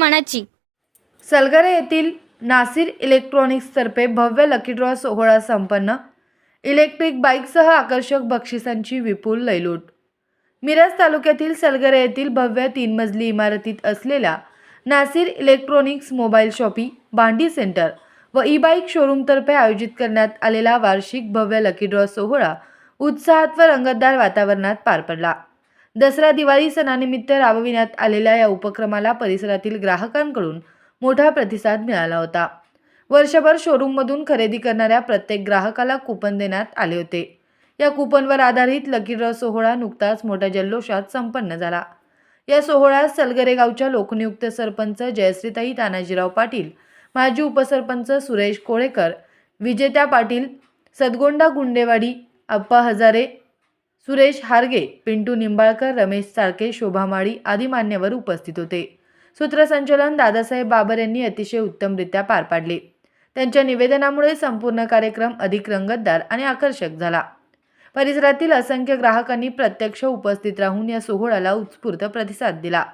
मनाची. सलगरे येथील नासिर इलेक्ट्रॉनिक्सतर्फे भव्य लकी ड्रॉ सोहळा संपन्न. इलेक्ट्रिक बाईकसह आकर्षक बक्षिसांची विपुल लयलूट. मिरज तालुक्यातील सलगरे येथील भव्य तीन मजली इमारतीत असलेल्या नासिर इलेक्ट्रॉनिक्स मोबाईल शॉपी भांडी सेंटर व ई बाईक शोरूमतर्फे आयोजित करण्यात आलेला वार्षिक भव्य लकी ड्रॉ सोहळा उत्साहात व रंगतदार वातावरणात पार पडला. दसरा दिवाळी सणानिमित्त राबविण्यात आलेल्या या उपक्रमाला परिसरातील ग्राहकांकडून मोठा प्रतिसाद मिळाला होता. वर्षभर शोरूममधून खरेदी करणाऱ्या प्रत्येक ग्राहकाला कुपन देण्यात आले होते. या कुपनवर आधारित लकी ड्रॉ सोहळा नुकताच मोठ्या जल्लोषात संपन्न झाला. या सोहळ्यात सलगरे गावच्या लोकनियुक्त सरपंच जयश्रीताई तानाजीराव पाटील माजी उपसरपंच सुरेश कोळेकर विजेत्या पाटील सदगोंडा गुंडेवाडी अप्पा हजारे सुरेश हारगे पिंटू निंबाळकर रमेश चाळके शोभा माळी आदी मान्यवर उपस्थित होते. सूत्रसंचलन दादासाहेब बाबर यांनी अतिशय उत्तमरित्या पार पाडले. त्यांच्या निवेदनामुळे संपूर्ण कार्यक्रम अधिक रंगतदार आणि आकर्षक झाला. परिसरातील असंख्य ग्राहकांनी प्रत्यक्ष उपस्थित राहून या सोहळ्याला उत्स्फूर्त प्रतिसाद दिला.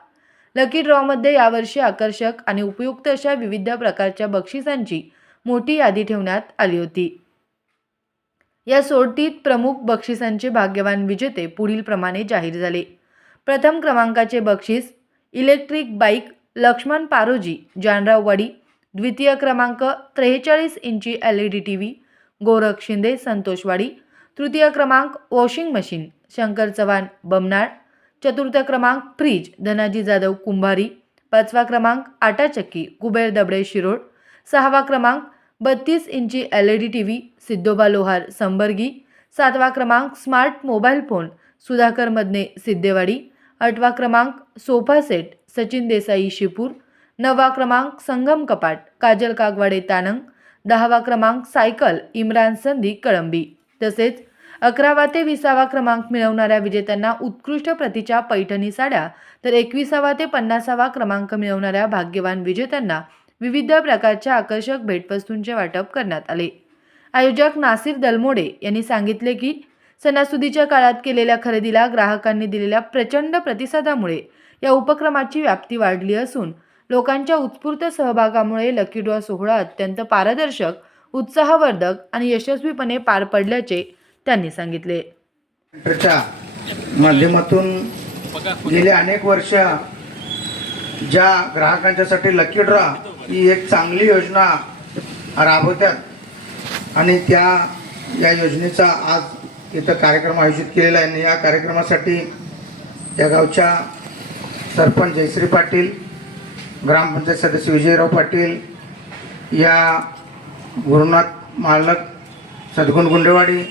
लकी ड्रॉमध्ये यावर्षी आकर्षक आणि उपयुक्त अशा विविध प्रकारच्या बक्षिसांची मोठी यादी ठेवण्यात आली होती. या सोडतीत प्रमुख बक्षिसांचे भाग्यवान विजेते पुढीलप्रमाणे जाहीर झाले. प्रथम क्रमांकाचे बक्षीस इलेक्ट्रिक बाईक लक्ष्मण पारोजी जानराववाडी द्वितीय क्रमांक त्रेचाळीस इंची L E D T V Gorakh Shinde Santoshwadi तृतीय क्रमांक वॉशिंग मशीन शंकर चव्हाण बमनाळ चतुर्थ क्रमांक फ्रीज धनाजी जाधव कुंभारी पाचवा क्रमांक आटा चक्की कुबेर दबडे शिरोड सहावा क्रमांक बत्तीस इंची L E D T V Siddhoba Lohar Sambargi सातवा क्रमांक smart mobile phone Sudhakar Madane Siddhewadi आठवा क्रमांक सोफा सेट सचिन देसाई शिपूर नववा क्रमांक संगम कपाट काजल कागवाडे तानंग दहावा क्रमांक सायकल इम्रान संधी कळंबी. तसेच अकरावा ते विसावा क्रमांक मिळवणाऱ्या विजेत्यांना उत्कृष्ट प्रतीच्या पैठणी साड्या तर एकविसावा ते पन्नासावा क्रमांक मिळवणाऱ्या भाग्यवान विजेत्यांना विविध प्रकारच्या आकर्षक भेटवस्तूंचे वाटप करण्यात आले. आयोजक नासिर दलमोडे यांनी सांगितले की सणासुदीच्या काळात केलेल्या खरेदीला ग्राहकांनी दिलेल्या प्रचंड प्रतिसादामुळे या उपक्रमाची व्याप्ती वाढली असून लोकांच्या उत्स्फूर्त सहभागामुळे लकी ड्रॉ सोहळा अत्यंत पारदर्शक उत्साहवर्धक आणि यशस्वीपणे पार पडल्याचे त्यांनी सांगितले. माध्यमातून गेले अनेक वर्ष ज्या ग्राहकांच्यासाठी लकी ड्रॉ ही एक चांगली योजना राबवतात. आणि त्या या योजनेचा आज इथं कार्यक्रम आयोजित केलेला आहे. आणि या कार्यक्रमासाठी या गावच्या सरपंच जयश्री पाटील ग्रामपंचायत सदस्य विजयराव पाटील या गुरुनाथ मालक सदगुण गुंडेवाडी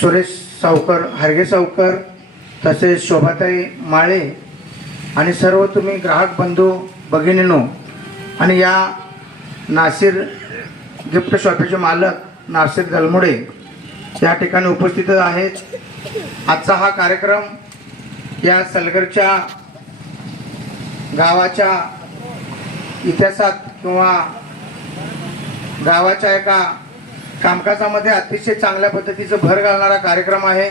सुरेश सावकर हरगे सावकर तसेच शोभाताई माळे आणि सर्व तुम्ही ग्राहक बंधू भगिनीनो आणि या नासिर गिफ्ट शॉपीचे मालक नासिर दलमुडे या ठिकाणी उपस्थित आहेत. आजचा हा कार्यक्रम या सलगरच्या गावाच्या इतिहासात किंवा गावाच्या एका कामकाजामध्ये अतिशय चांगल्या पद्धतीचं भर घालणारा कार्यक्रम आहे.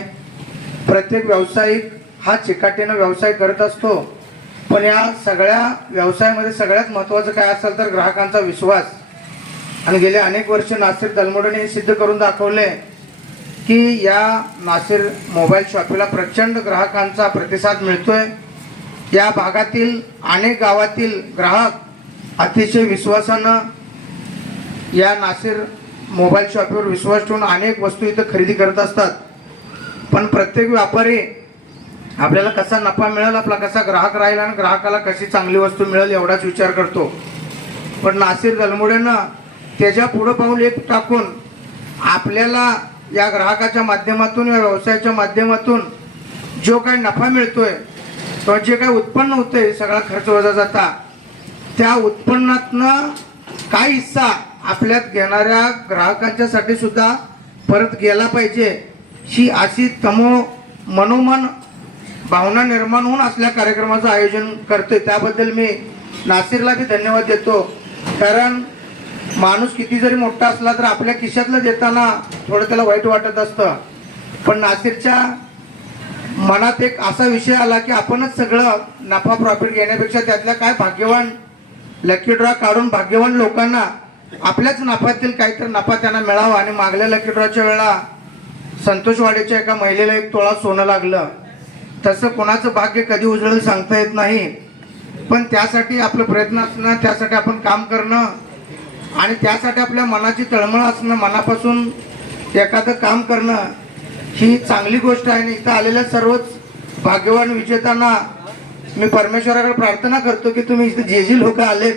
प्रत्येक व्यावसायिक हा चिकाटीनं व्यवसाय करत असतो. पण या सगळ्या व्यवसायामध्ये सगळ्यात महत्त्वाचं काय असेल तर ग्राहकांचा विश्वास. आणि गेले अनेक वर्ष नासिर दलमोडने हे सिद्ध करून दाखवले की या नासिर मोबाईल शॉपीला प्रचंड ग्राहकांचा प्रतिसाद मिळतोय. या भागातील अनेक गावातील ग्राहक अतिशय विश्वासानं या नासिर मोबाईल शॉपवर विश्वास ठेवून अनेक वस्तू इथं खरेदी करत असतात. पण प्रत्येक व्यापारी आपल्याला कसा नफा मिळेल आपला कसा ग्राहक राहील आणि ग्राहकाला कशी चांगली वस्तू मिळेल एवढाच विचार करतो. पण नासिर दलमुडेनं त्याच्या पुढं पाऊल एक टाकून आपल्याला या ग्राहकाच्या माध्यमातून या व्यवसायाच्या माध्यमातून जो काही नफा मिळतोय किंवा जे काही उत्पन्न होतंय सगळा खर्च वजा जाता. त्या उत्पन्नातनं काय हिस्सा आपल्यात घेणाऱ्या ग्राहकांच्यासाठी सुद्धा परत गेला पाहिजे. ही अशी तमो मनोमन भावना निर्माण होऊन असल्या कार्यक्रमाचं आयोजन करतोय. त्याबद्दल मी नासिरला बी धन्यवाद देतो. कारण माणूस किती जरी मोठा असला तर आपल्या खिशातलं देताना थोडं त्याला वाईट वाटत असतं. पण नासिरच्या मनात एक असा विषय आला की आपणच सगळं नफा प्रॉफिट घेण्यापेक्षा त्यातल्या काय भाग्यवान लकी ड्रॉ काढून भाग्यवान लोकांना आपल्याच नफातील काहीतरी नफा त्यांना मिळावा. आणि मागल्या लकी ड्रॉच्या वेळा संतोषवाडीच्या एका महिलेला एक तोळा सोनं लागलं. तसं कोणाचं भाग्य कधी उजळेल सांगता येत नाही. पण त्यासाठी आपलं प्रयत्न असणं त्यासाठी आपण काम करणं आणि त्यासाठी आपल्या मनाची तळमळ असणं मनापासून एखादं काम करणं ही चांगली गोष्ट आहे. आणि इथं आलेल्या सर्वच भाग्यवान विजेत्यांना मी परमेश्वराकडे प्रार्थना करतो की तुम्ही इथे जे जे लोक आलेत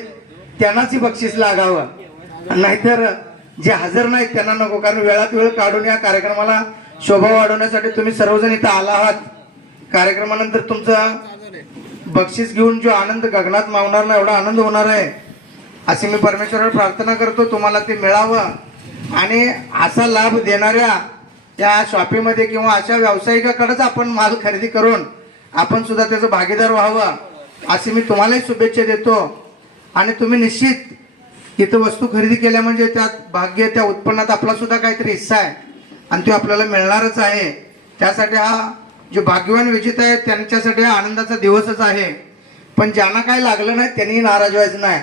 त्यांनाच ही बक्षीस लागावं. नाहीतर जे हजर नाहीत त्यांना नको. कारण वेळात वेळ काढून या कार्यक्रमाला शोभा वाढवण्यासाठी तुम्ही सर्वजण इथं आला आहात. कार्यक्रमानंतर तुमचा बक्षीस घेऊन जो आनंद गगनात मावणार ना एवढा आनंद होणार आहे. अशी मी परमेश्वरावर प्रार्थना करतो तुम्हाला ते मिळावं. आणि असा लाभ देणाऱ्या या शॉपीमध्ये किंवा अशा व्यावसायिकाकडेच आपण माल खरेदी करून आपण सुद्धा त्याचं भागीदार व्हावं अशी मी तुम्हालाही शुभेच्छा देतो. आणि तुम्ही निश्चित इथं वस्तू खरेदी केल्या म्हणजे त्यात भाग्य त्या उत्पन्नात आपला सुद्धा काहीतरी हिस्सा आहे. आणि तो आपल्याला मिळणारच आहे. त्यासाठी हा जे भाग्यवान विजेता आहे त्यांच्यासाठी आनंदाचा दिवसच आहे. पण ज्यांना काय लागलं नाही त्यांनी नाराज व्हायचं नाही.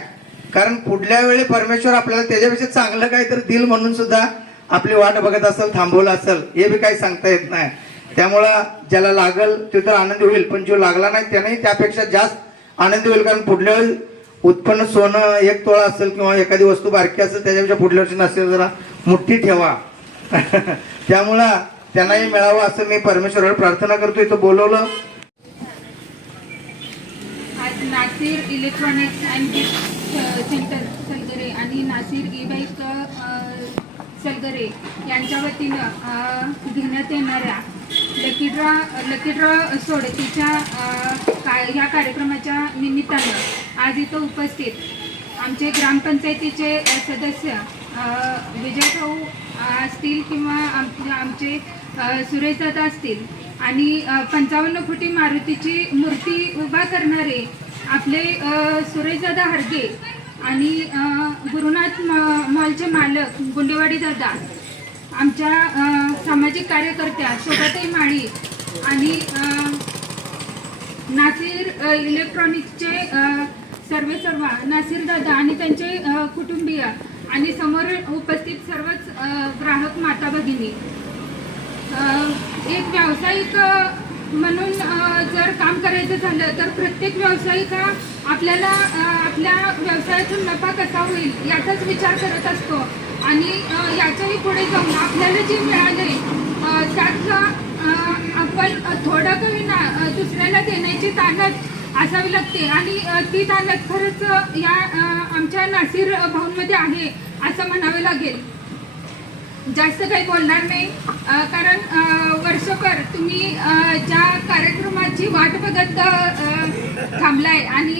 कारण पुढल्या वेळी परमेश्वर आपल्याला त्याच्यापेक्षा चांगलं काहीतरी दिल म्हणून सुद्धा आपली वाट बघत असेल थांबवलं असेल हे बी काही सांगता येत नाही. त्यामुळं ज्याला लागल ते तर आनंदी होईल पण जो लागला नाही त्यानेही त्यापेक्षा जास्त आनंदी होईल. कारण पुढल्या वेळी उत्पन्न सोनं एक तोळा असेल किंवा एखादी वस्तू बारकी असेल त्याच्यापेक्षा पुढल्या वर्षी नसेल जरा मोठी ठेवा. त्यामुळं त्यांनाही मिळावं असं मी परमेश्वरावर प्रार्थना करतो. इथं बोलवलं. आज Nasir electronics and gift centre Salgare आणि नासिर इबाईक सलगरे यांच्या वतीनं घेण्यात येणाऱ्या लकी ड्रॉ लकी ड्रॉ सोडतीच्या अ, ह्या कार्यक्रमाच्या निमित्तानं आज इथं उपस्थित आमचे ग्रामपंचायतीचे सदस्य विजय भाऊ असतील किंवा आमचे सुरेशदादा असतील. आणि पंचावन्न फुटी मारुतीची मूर्ती उभा करणारे आपले सुरेशदादा हरगे आणि गुरुनाथ म- मॉलचे मालक गुंडेवाडी दादा आमच्या सामाजिक कार्यकर्त्या शोभाताई माळी आणि नासिर इलेक्ट्रॉनिक्सचे सर्वे सर्व नासिर दादा आणि त्यांचे कुटुंबीय आणि समोर उपस्थित सर्वच ग्राहक माता भगिनी. एक व्यावसायिक म्हणून जर काम करायचं झालं तर प्रत्येक व्यावसायिक हा आपल्याला आपल्या व्यवसायातून नफा कसा होईल याचाच विचार करत असतो. आणि याच्याही पुढे जाऊन आपल्याला जे मिळाले अ, आपण थोडं कमी ना दुसऱ्याला देण्याची ताकद असावी लागते. आणि ती ताकद खरंच या आमच्या नासिर भाऊंमध्ये आहे असं म्हणावे लागेल. जास्त काही बोलणार नाही. कारण वर्षभर तुम्ही ज्या कार्यक्रमाची वाट बघत थांबलाय आणि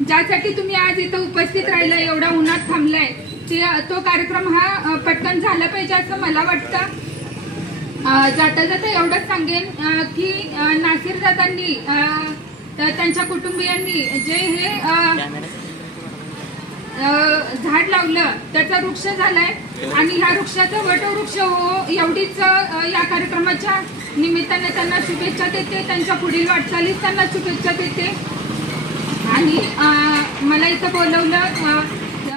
ज्यासाठी तुम्ही आज इथं उपस्थित राहिलाय एवढा उन्हात थांबलाय ते तो कार्यक्रम हा पटकन झाला पाहिजे असं मला वाटतं. जाता जाता एवढंच सांगेन की नासिर दादांनी त्यांच्या कुटुंबियांनी जे हे झाड लावलं त्याचा वृक्ष झालाय. आणि ह्या वृक्षाचं वटवृक्ष हो एवढीच या कार्यक्रमाच्या निमित्ताने त्यांना शुभेच्छा देते. त्यांच्या पुढील वाटचालीस त्यांना शुभेच्छा देते. आणि मला इथं बोलवलं